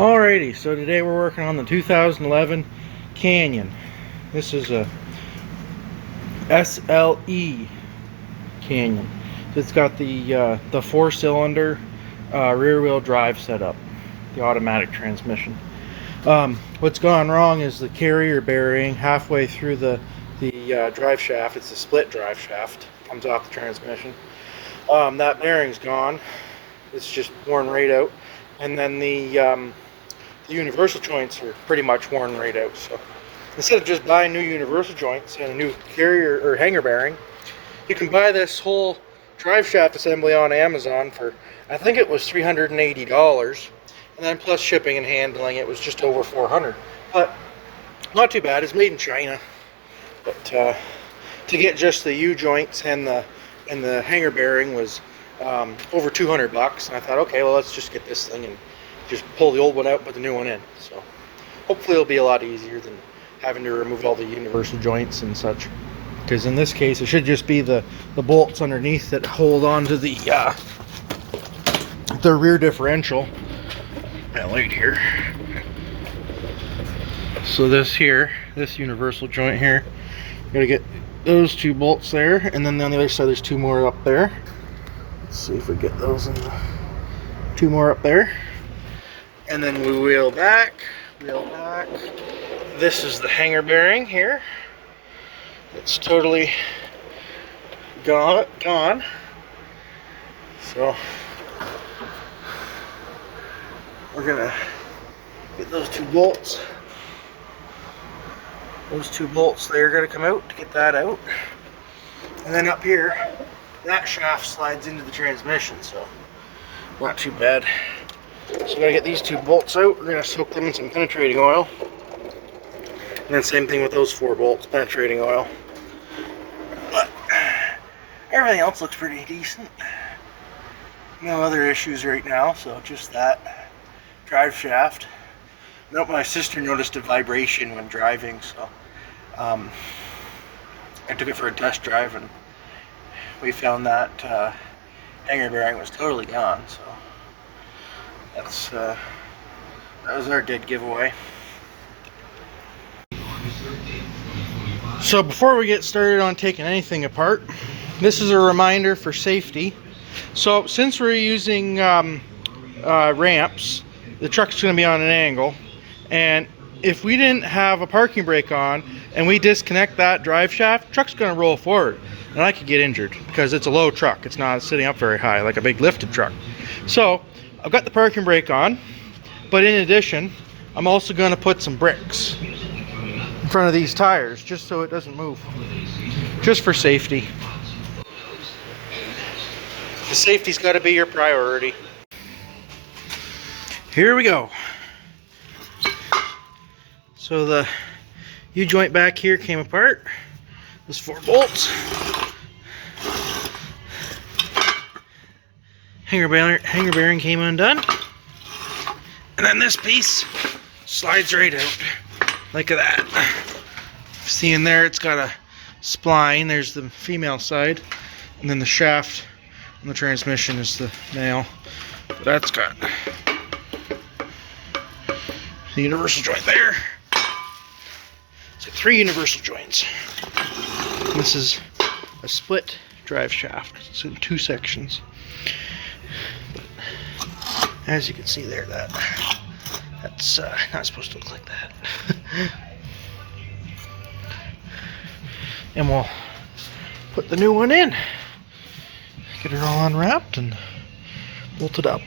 Alrighty, so today we're working on the 2011 Canyon. This is a SLE Canyon. It's got the 4-cylinder rear-wheel drive setup, the automatic transmission. What's gone wrong is the carrier bearing halfway through the drive shaft. It's a split drive shaft, comes off the transmission. That bearing's gone. It's just worn right out. And then the universal joints are pretty much worn right out. So instead of just buying new universal joints and a new carrier or hanger bearing, you can buy this whole drive shaft assembly on Amazon for, I think it was $380, and then plus shipping and handling it was just over $400. But not too bad. It's made in China. But to get just the U joints and the hanger bearing was over $200, and I thought, okay, well, let's just get this thing and just pull the old one out and put the new one in. So hopefully it'll be a lot easier than having to remove all the universal joints and such, because in this case it should just be the bolts underneath that hold on to the rear differential. Right here. So this universal joint here, you gotta get those two bolts there, and then on the other side there's two more up there. Let's see if we get those in the two more up there. And then we wheel back. This is the hanger bearing here. It's totally gone. So we're gonna get those two bolts. Those two bolts there are gonna come out to get that out. And then up here, that shaft slides into the transmission, so not too bad. So we're gonna get these two bolts out. We're gonna soak them in some penetrating oil. And then same thing with those 4 bolts, penetrating oil. But everything else looks pretty decent. No other issues right now, so just that drive shaft. Nope, my sister noticed a vibration when driving, so I took it for a test drive, and we found that hanger bearing was totally gone. So that was our dead giveaway. So before we get started on taking anything apart, this is a reminder for safety. So since we're using ramps, the truck's going to be on an angle, and if we didn't have a parking brake on and we disconnect that drive shaft, truck's going to roll forward, and I could get injured because it's a low truck. It's not sitting up very high like a big lifted truck. So I've got the parking brake on, but in addition, I'm also going to put some bricks in front of these tires just so it doesn't move, just for safety. The safety's got to be your priority. Here we go. So the U-joint back here came apart. Those 4 bolts. Hanger bearing came undone. And then this piece slides right out like that. See in there, it's got a spline. There's the female side, and then the shaft on the transmission is the male. That's got the universal joint there. So 3 universal joints. This is a split drive shaft. It's in 2 sections. But as you can see there, that's not supposed to look like that. And we'll put the new one in. Get it all unwrapped and bolted up.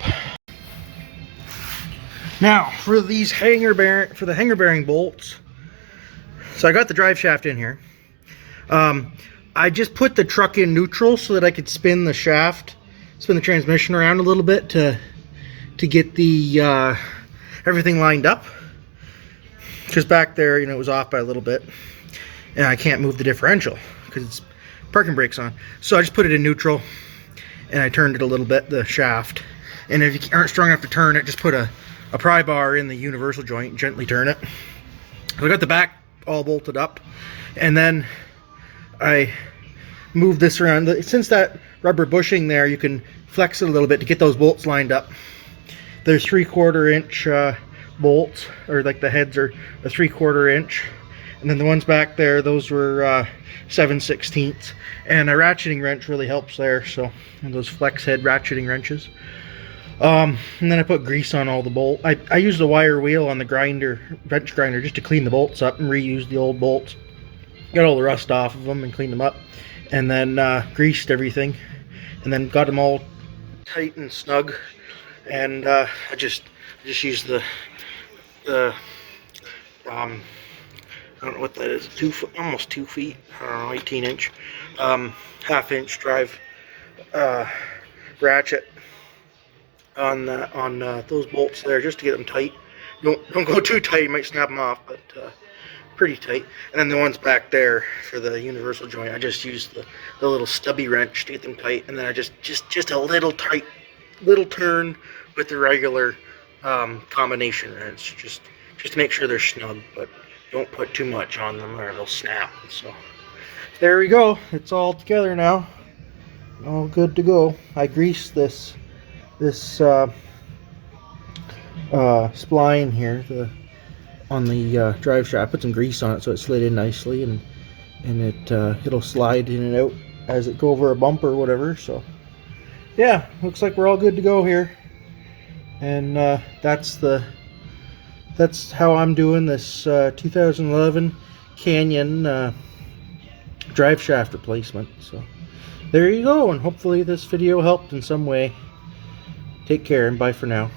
Now for these hanger bearing bolts. So I got the drive shaft in here. I just put the truck in neutral so that I could spin the transmission around a little bit to get the everything lined up. Because back there, it was off by a little bit, and I can't move the differential because it's parking brakes on. So I just put it in neutral, and I turned it a little bit, the shaft. And if you aren't strong enough to turn it, just put a pry bar in the universal joint and gently turn it. So I got the back all bolted up, and then I moved this around. Since that rubber bushing there, you can flex it a little bit to get those bolts lined up. They're 3/4 inch bolts, or like the heads are a 3/4 inch, and then the ones back there, those were 7/16. And a ratcheting wrench really helps there, so those flex head ratcheting wrenches. And then I put grease on all the bolts. I used a wire wheel on the wrench grinder, just to clean the bolts up and reuse the old bolts. Got all the rust off of them and cleaned them up, and then greased everything, and then got them all tight and snug. And I just used the I don't know what that is, almost 2 feet, I don't know, 18-inch, half-inch drive ratchet on those bolts there, just to get them tight. Don't go too tight, you might snap them off, but pretty tight. And then the ones back there for the universal joint, I just used the little stubby wrench to get them tight, and then I just a little turn with the regular combination wrench, just to make sure they're snug, but don't put too much on them or they'll snap. So there we go, it's all together now, all good to go. I greased this spline here on the drive shaft. Put some grease on it so it slid in nicely, and it'll slide in and out as it go over a bump or whatever. So yeah, looks like we're all good to go here, and that's how I'm doing this 2011 Canyon drive shaft replacement. So there you go, and hopefully this video helped in some way. Take care and bye for now.